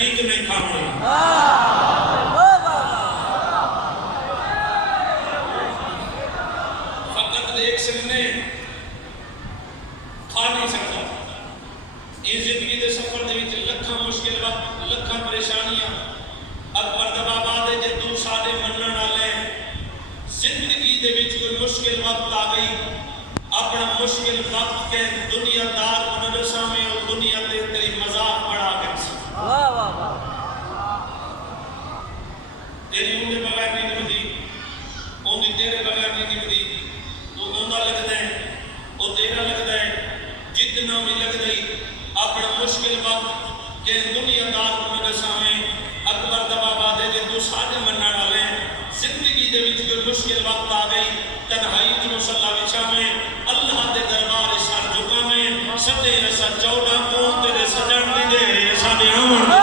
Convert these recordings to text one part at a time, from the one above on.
حقیقت نہیں کھاونا فقط ایک سننے کھا نہیں سکتا اس زندگی دے سفر دے وچ لکھاں مشکل وقت لکھاں پریشانیاں اکبر دباباد جے تو سارے منن والے زندگی دے وچ کوئی مشکل وقت آ گئی اپنا مشکل وقت کے دنیا دار انہوں سامنے اور دنیا تے تیری مذاق بڑھا کر تیری ان کے بغیر نہیں نمدی ان کی تیرے بغیر نہیں نمدی تو انہوں لگتا ہے وہ تیرا لگتا ہے جتنا بھی لگ گئی اپنا مشکل وقت کہ دنیا دار انہوں سامنے اکبر دباباد جے تو سارے منن والے زندگی دے وچ کوئی مشکل وقت آ گئی تنہائی کی مصلی وچھا میں اللہ دے دربار سر جھکا میں سدے ایسا 14 قوم تیرے سجن دی دے ساڈے آمن دی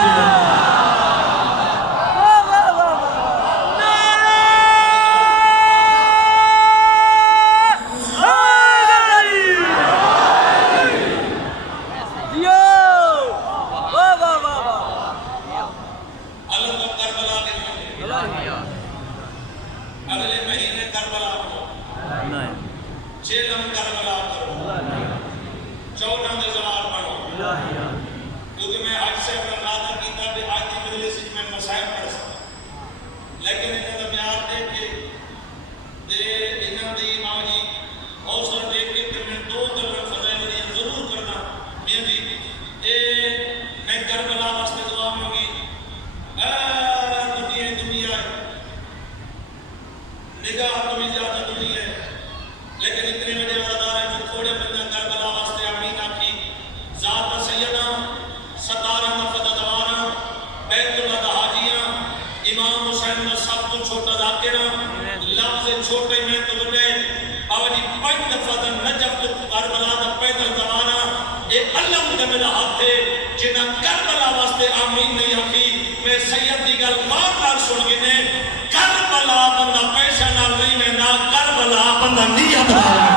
اگلے مہینے کربلا کو چھیلم کربلا کرو 14 دے زوال پڑھو کیونکہ میں آج سے اپنا قادر کیتا کہ آج کی مجلس میں مسائل پڑھ سکتا لیکن انہوں نے بیار دیکھ کے انہوں نے امام جی حوصلہ دیکھ کے کہ میں 2 دفعہ فضائل دیا ضرور کرنا میاں جی میں کربلا واسطے دعا مانگی دنیا نگاہ تو بھی زیادہ دنی ہے لیکن اتنے بڑے وردار ہیں جو تھوڑے بندہ کربلا واسطے آمین آکھی ذات سیدہ 17 نفد دوارا بیت اللہ دا حاجیاں امام حسین میں سب کو چھوٹا ذاکرہ لفظ چھوٹے میں تو بلے آوری 5 نفد نجف تو کربلا دا پیدل دوارا اے علم دے میرا ہاتھ ہے جنہ کربلا واسطے آمین نہیں آکھی میں سید دی گل بار بار سن گئے کربلا بندہ پیشہ نال نہیں میں نہ کربلا بندہ نیت